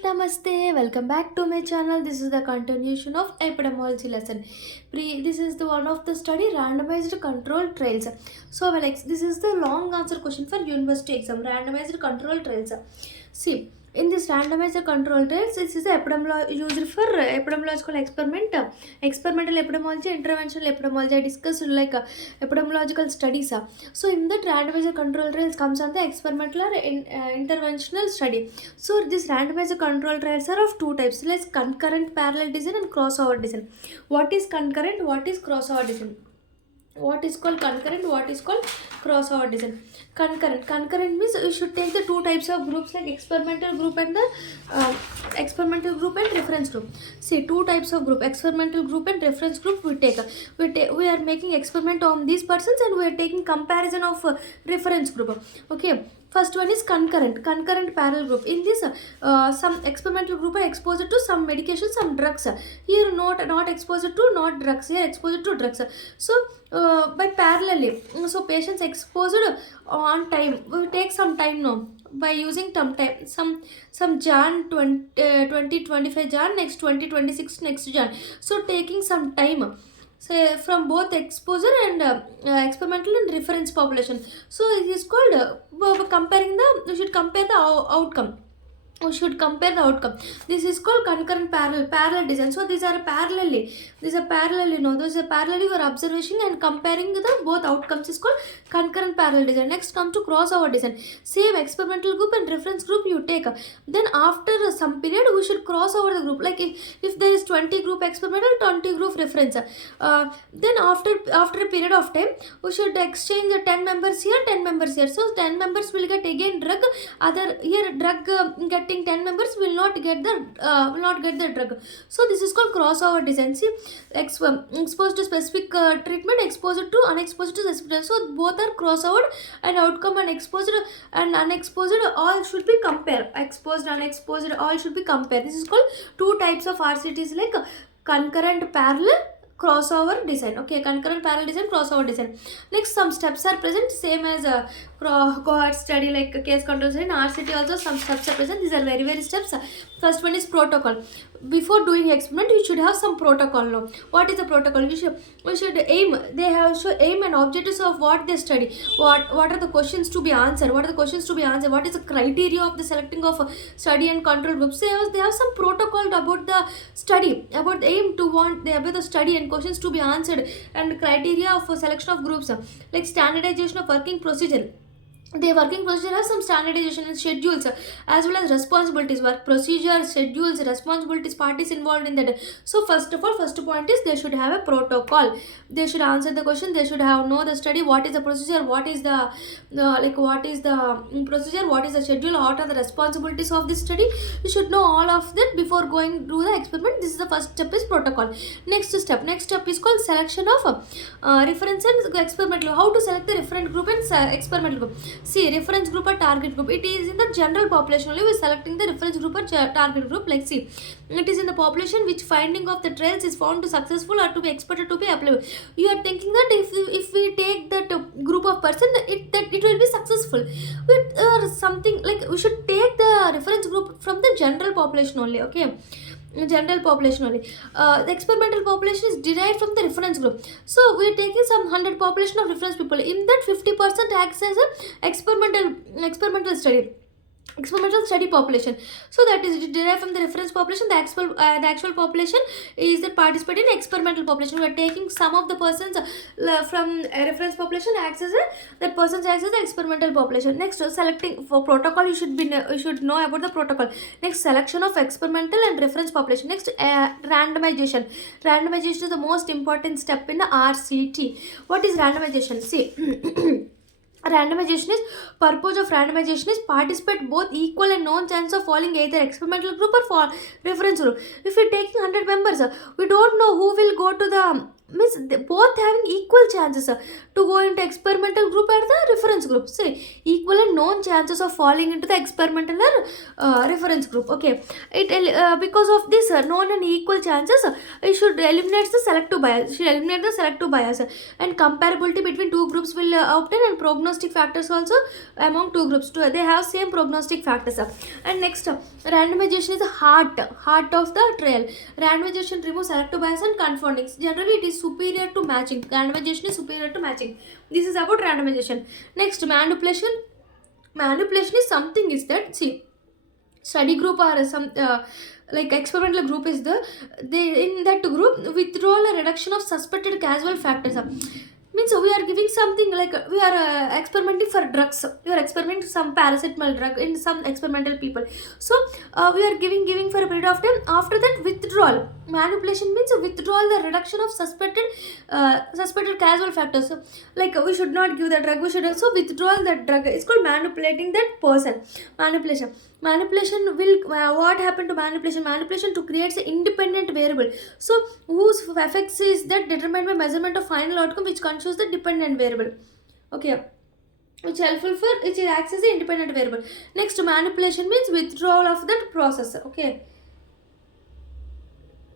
Namaste, welcome back to my channel. This is the continuation of epidemiology lesson. This is the one of the study randomized control trials. So, this is the long answer question for university exam. Randomized control trials. See, in this randomized control trials, this is the used for epidemiological experiment, experimental epidemiology, interventional epidemiology. I discussed epidemiological studies. So, in that randomized control trials comes on the experimental or interventional study. So these randomized control trials are of two types, like concurrent parallel design and crossover design. What is concurrent? What is crossover design? What is called concurrent? What is called crossover design? Concurrent means you should take the two types of groups, like experimental group and the experimental group and reference group. See, two types of group, experimental group and reference group. We are making experiment on these persons and we are taking comparison of reference group. Okay, first one is concurrent parallel group. In this some experimental group are exposed to some medication, some drugs. Here not exposed to not drugs, here exposed to drugs. So by parallelly, so patients exposed on time, we take some time now by using some time, some Jan 2025 Jan, next 2026 next Jan. So taking some time, say, from both exposure and experimental and reference population. So it is called comparing the, you should compare the outcome. We should compare the outcome. This is called concurrent parallel design. So these are parallelly, these are parallelly, no, those are parallelly you are observation and comparing the both outcomes is called concurrent parallel design. Next come to crossover design. Same experimental group and reference group you take. Then after some period we should cross over the group. Like if there is 20 group experimental, 20 group reference. Then after a period of time we should exchange the 10 members here, 10 members here. So 10 members will get again drug. Other here drug getting 10 members will not get the drug. So this is called crossover design. See, exposed to specific treatment, exposed to unexposed to specific. So both are crossover, and outcome and exposed and unexposed all should be compared. Exposed, unexposed all should be compared. This is called two types of RCTs, like concurrent parallel crossover design. Okay, concurrent parallel design, crossover design. Next, some steps are present, same as cohort study, like case control study. In RCT also some steps are present. These are very steps. First one is protocol. Before doing experiment, we should have some protocol now. What is the protocol? We should aim. They have to aim and objectives of what they study. What are the questions to be answered? What are the questions to be answered? What is the criteria of the selecting of study and control groups? They have some protocol about the study, about the aim to want, about the study and questions to be answered, and criteria for selection of groups, like standardization of working procedure. The working procedure has some standardization and schedules, as well as responsibilities, work procedure, schedules, responsibilities, parties involved in that. So first of all, first point is they should have a protocol. They should answer the question. They should have know the study. What is the procedure? What is the what is the procedure? What is the schedule? What are the responsibilities of this study? You should know all of that before going to the experiment. This is the first step, is protocol. Next step is called selection of reference and experimental. How to select the reference group and experimental group? See, reference group or target group. It is in the general population only. We are selecting the reference group or target group. Like, see, it is in the population which finding of the trials is found to successful or to be expected to be applicable. You are thinking that if we take that group of person, it will be successful. With something like, we should take the reference group from the general population only. Okay, general population only. The experimental population is derived from the reference group. So we are taking some 100 population of reference people. In that 50% acts as a experimental study population. So that is derived from the reference population. The actual population is that participate in experimental population. We are taking some of the persons from a reference population, acts as that persons acts as the experimental population. Next, selecting for protocol, you should know about the protocol. Next, selection of experimental and reference population. Next, randomization. Randomization is the most important step in the RCT. What is randomization? See. Randomization is, purpose of randomization is participate both equal and non chance of falling either experimental group or for reference group. If we are taking 100 members, we don't know who will go to the means both having equal chances to go into experimental group and the reference group. See, equal and known chances of falling into the experimental or reference group. Okay, because of this known and equal chances, it should eliminate the selective bias. Should eliminate the selective bias, and comparability between two groups will obtain, and prognostic factors also among two groups too. They have same prognostic factors. And next, randomization is the heart of the trial. Randomization removes selective bias and confoundings. Generally, it is superior to matching. Randomization is superior to matching. This is about randomization. Next, manipulation. Manipulation is something is that, see, study group or some like experimental group is they in that group withdrawal or reduction of suspected causal factors. Means we are giving something like we are experimenting for drugs. We are experimenting some paracetamol drug in some experimental people. So we are giving for a period of time. After that, withdrawal. Manipulation means withdrawal, the reduction of suspected causal factors. So, like we should not give the drug, we should also withdraw that drug. It's called manipulating that person. Manipulation will what happened to manipulation? Manipulation to create an independent variable. So whose effects is that determined by measurement of final outcome, which constitutes the dependent variable. Okay, which helpful for which acts as an independent variable. Next, manipulation means withdrawal of that process. Okay.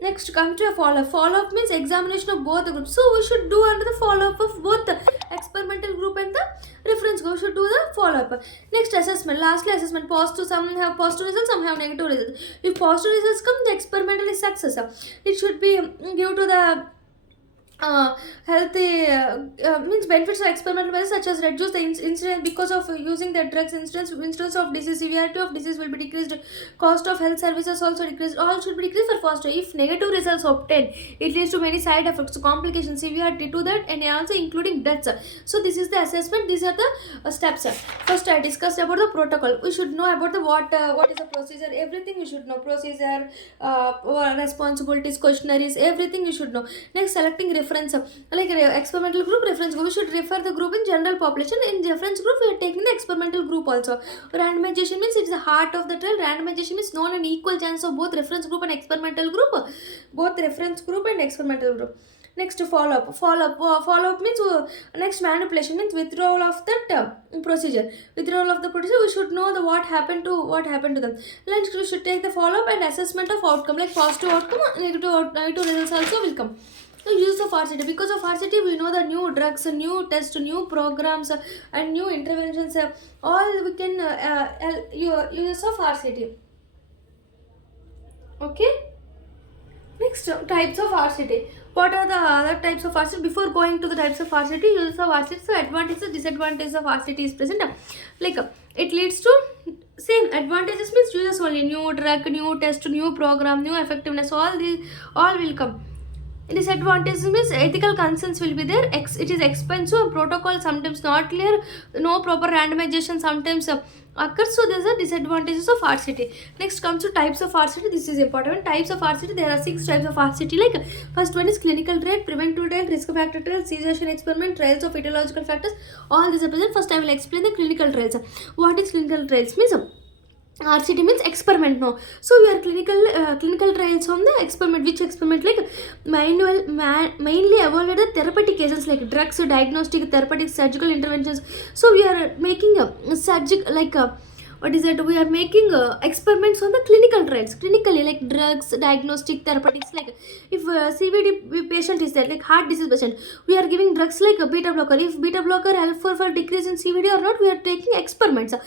Next, come to a follow-up. Follow-up means examination of both the groups. So we should do under the follow-up of both the experimental group and the reference group. Should do the follow-up. Next, assessment. Lastly, assessment. Positive, some have positive results, some have negative results. If positive results come, the experimental is success. It should be due to the healthy means benefits of experimental methods, such as reduce the incidence because of using the drugs. Incidence of disease, severity of disease will be decreased, cost of health services also decreased. All should be decreased for faster. If negative results obtained, it leads to many side effects, complications, severity to that, and also including deaths. So this is the assessment. These are the steps. First, I discussed about the protocol. We should know about the what is the procedure. Everything we should know. Procedure, responsibilities, questionnaires, everything we should know. Next, selecting reference. Like experimental group, reference group, we should refer the group in general population. In reference group, we are taking the experimental group also. Randomization means it is the heart of the trial. Randomization is known and equal chance of both reference group and experimental group. Both reference group and experimental group. Next, follow-up. Follow-up means next, manipulation means withdrawal of that procedure. Withdrawal of the procedure, we should know the what happened to them. Next, we should take the follow-up and assessment of outcome, like positive outcome, negative results also will come. So, use of RCT. Because of RCT, we know the new drugs, new tests, new programs, and new interventions. All we can use of RCT. Okay. Next, types of RCT. What are the other types of RCT? Before going to the types of RCT, use of RCT. So, advantages, disadvantages of RCT is present. Like it leads to same advantages means uses only new drug, new test, new program, new effectiveness. All will come. Disadvantages means ethical concerns will be there. It is expensive, protocol sometimes not clear, no proper randomization sometimes occurs. So there's a disadvantages of RCT. Next comes to types of RCT. This is important. Types of RCT, there are 6 types of RCT. Like first one is clinical trial, preventive trial, risk factor trial, cessation experiment, trials of etiological factors. All these are present. First I will explain the clinical trials. What is clinical trials means? RCT means experiment. No, so we are clinical trials on the experiment. Which experiment? Like mainly evaluate the therapeutic agents like drugs, diagnostic, therapeutic, surgical interventions. So we are making a surgical what is that? We are making experiments on the clinical trials, clinically, like drugs, diagnostic, therapeutics. Like if CVD patient is there, like heart disease patient, we are giving drugs like a beta blocker. If beta blocker helpful for decrease in CVD or not, we are taking experiments. So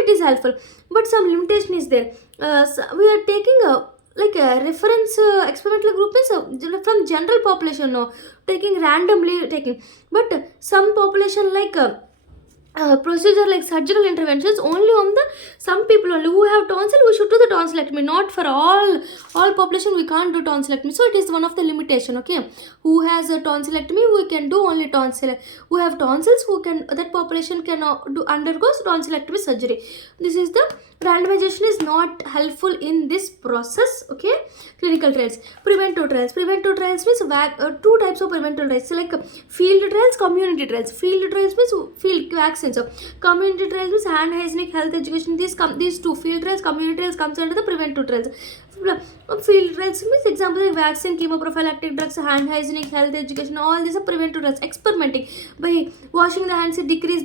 it is helpful, but some limitation is there. So we are taking a reference experimental group is from general population. No, taking randomly taking, but some population like. Procedure like surgical interventions only on the some people only who have tonsil, we should do the tonsillectomy. Not for all population we can't do tonsillectomy. So it is one of the limitation. Okay, who has a tonsillectomy, we can do only tonsil. Who have tonsils, who can, that population can do undergoes tonsillectomy surgery. This is the randomization is not helpful in this process. Okay, clinical trials. Preventive trials means 2 types of preventive trials. So like field trials, community trials. Field trials means field vaccines. So community trials means hand hygienic, health education. These 2 field trials, community trials comes under the preventive trials. Field trials means example like vaccine, chemoprophylactic drugs, hand hygienic, health education, all these are preventive trials. Experimenting by washing the hands, it decrease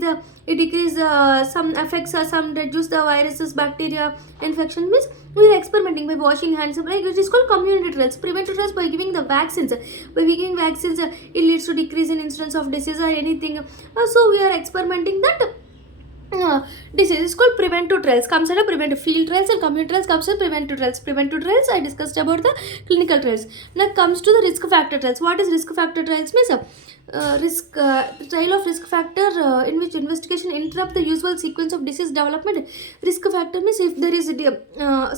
some effects, some reduce the viruses, bacteria infection. Means we are experimenting by washing hands. Like it is called community trials. Preventive trials by giving the vaccines. By giving vaccines, it leads to decrease in incidence of disease or anything. So we are experimenting that. Disease is called preventive trials, comes under preventive. Field trials and community trials comes under preventive trials. Preventive trials I discussed about the clinical trials. Now comes to the risk factor trials. What is risk factor trials? Means trial of risk factor in which investigation interrupt the usual sequence of disease development. Risk factor means if there is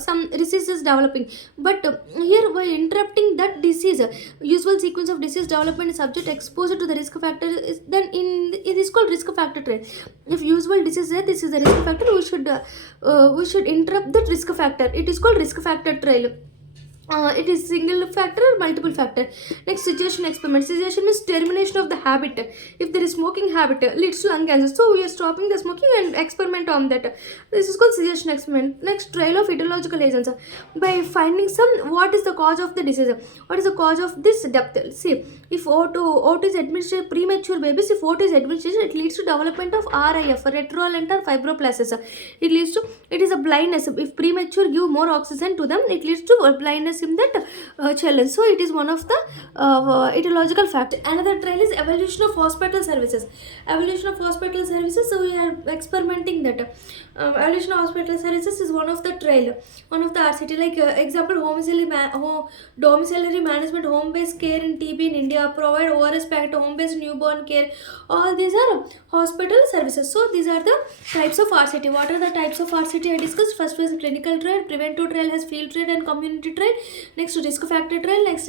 some disease is developing, but here by interrupting that disease, usual sequence of disease development, subject exposed to the risk factor is then it is called risk factor trial. If usual disease is this is the risk factor, we should interrupt that risk factor. It is called risk factor trial. It is single factor or multiple factor. Next, cessation experiment. Cessation means termination of the habit. If there is smoking habit, leads to lung cancer. So we are stopping the smoking and experiment on that. This is called cessation experiment. Next, trial of etiological agents. By finding what is the cause of the disease. What is the cause of this depth? See, if O2 is administered premature babies, if O2 is administered, it leads to development of RIF, retrolental fibroplasis. It is a blindness. If premature give more oxygen to them, it leads to blindness in that challenge. So it is one of the etiological factor. Another trial is evolution of hospital services. Evolution of hospital services. So we are experimenting that. Evolution of hospital services is one of the trial, one of the RCT. Like example, domiciliary management, home-based care in TB in India, provide ORS packet, home-based newborn care. All these are hospital services. So these are the types of RCT. What are the types of RCT I discussed? First was clinical trial, preventive trial has field trial and community trial. Next, risk factor trial. Next,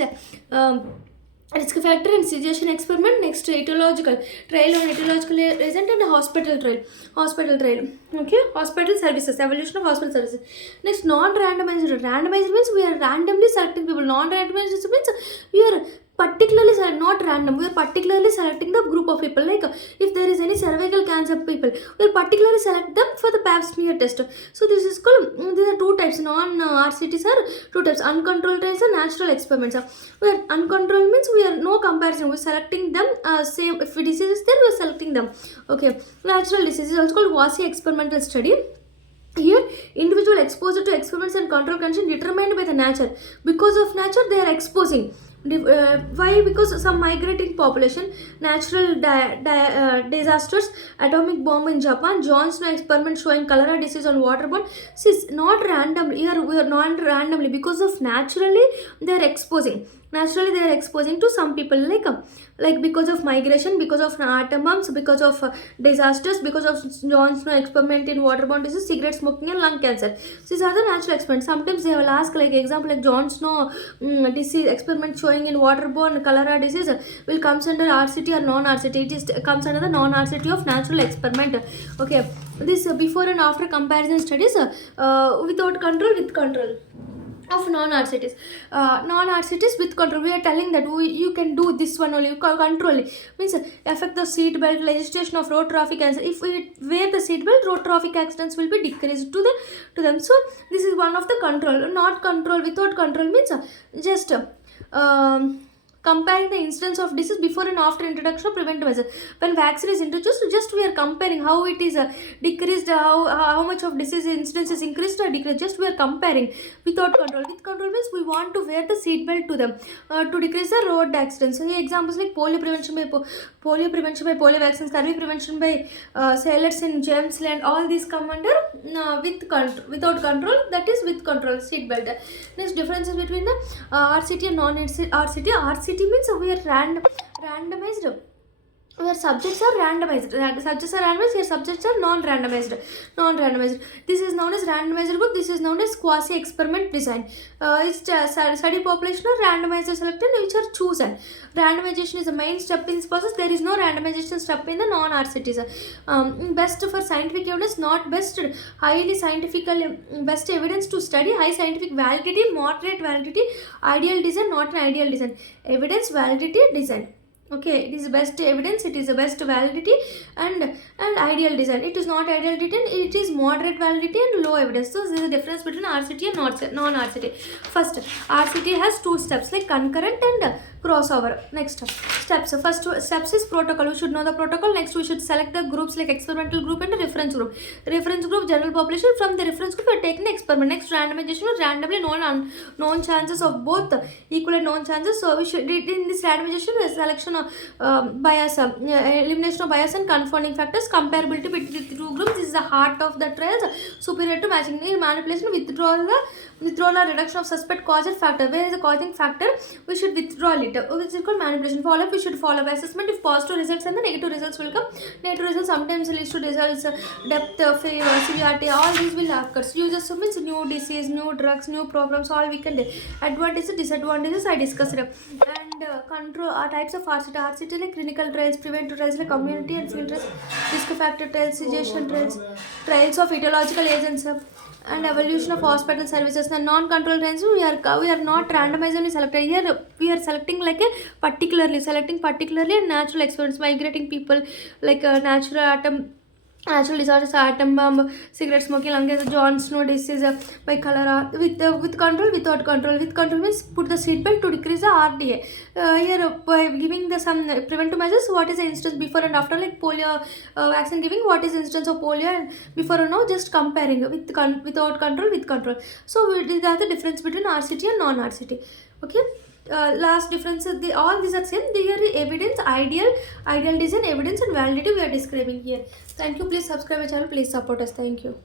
risk factor and cessation experiment. Next, etiological trial on etiological agent and hospital trial. Okay, hospital services, evolution of hospital services. Next, non-randomized. Randomized means we are randomly selecting people. Non-randomized means we are particularly not random, we are particularly selecting the group of people. Like if there is any cervical cancer people, we will particularly select them for the pap smear test. So this is called, these are two types. Non-RCTs are two types, uncontrolled trials and natural experiments. Where uncontrolled means we are no comparison, we are selecting them same. If disease is there, we are selecting them. Okay, natural disease is also called quasi-experimental study. Here, individual exposure to experiments and control condition determined by the nature. Because of nature, they are exposing. Why? Because some migrating population, natural disasters, atomic bomb in Japan, John Snow experiment showing cholera disease on waterborne. See, not randomly. Here we are not randomly, because of naturally they are exposing. Naturally they are exposing to some people, like because of migration, because of atom bombs, because of disasters, because of John Snow experiment in waterborne disease, cigarette smoking and lung cancer. These are the natural experiments. Sometimes they will ask, like example, like John Snow disease experiment showing in waterborne cholera disease will comes under RCT or non-RCT. It just comes under the non-RCT of natural experiment. Okay, this before and after comparison studies, without control, with control of non-RCTs. Non-RCTs with control, we are telling that you can do this one only, you can control it. Means affect the seat belt, legislation of road traffic accidents. If we wear the seat belt, road traffic accidents will be decreased to them. So this is one of the control. Not control, without control means just comparing the incidence of disease before and after introduction of preventive measures. When vaccine is introduced, just we are comparing how it is decreased, how much of disease incidence is increased or decreased. Just we are comparing. Without control. With control means we want to wear the seat belt to them to decrease the road accidents. So examples like polio prevention by polio vaccines, scurvy prevention by sailors in James Land. All these come under without control. That is with control, seat belt. Next, differences between the RCT and non-RCT. RCT means we are randomized. Where subjects are randomized. Subjects are randomized, here subjects are non-randomized. This is known as randomized group, this is known as quasi-experiment design. It's study population or randomized selected which are chosen. Randomization is the main step in this process. There is no randomization step in the non-RCTs. Best for scientific evidence, not best, highly scientifically, best evidence to study, high scientific validity, moderate validity, ideal design, not an ideal design. Evidence, validity, design. Okay, it is best evidence, it is the best validity, and ideal design. It is not ideal design, it is moderate validity and low evidence. So there is a difference between RCT and non-RCT. First, RCT has two steps like concurrent and crossover. Next steps. First steps is protocol. We should know the protocol. Next, we should select the groups like experimental group and a reference group. Reference group, general population. From the reference group, we are taking the experiment. Next, randomization, randomly known chances of both equal and known chances. So we should in this randomization selection of bias, elimination of bias and confounding factors, comparability between the two groups. This is the heart of the trials. Superior to matching. In manipulation, withdrawal or reduction of suspect causative factor. Where is the causing factor? We should withdraw it. Which is called manipulation. Follow up, we should follow up assessment. If positive results and the negative results will come. Negative results sometimes leads to results depth, severity. All these will occur. Uses means new disease, new drugs, new programs. All we can do. Advantages, disadvantages I discussed. And control types of RCT. RCT like clinical trials, preventive trials like community and field trials, risk factor trials, suggestion trials, trials of etiological agents, and evolution of hospital services. The non-control trials we are not randomizingly selected. Here we are selecting like a particularly natural experiments, migrating people like natural disorders, atom bomb, cigarette smoking, lung cancer, John Snow disease, by cholera, with control, without control. With control means put the seatbelt to decrease the RDA. Here by giving the some preventive measures, what is the instance before and after, like polio vaccine giving, what is the instance of polio and before and now, just comparing without control, with control. So these are the difference between RCT and non-RCT. Okay. Last difference, all these are same. They are evidence, ideal design, evidence and validity we are describing here. Thank you. Please subscribe our channel. Please support us. Thank you.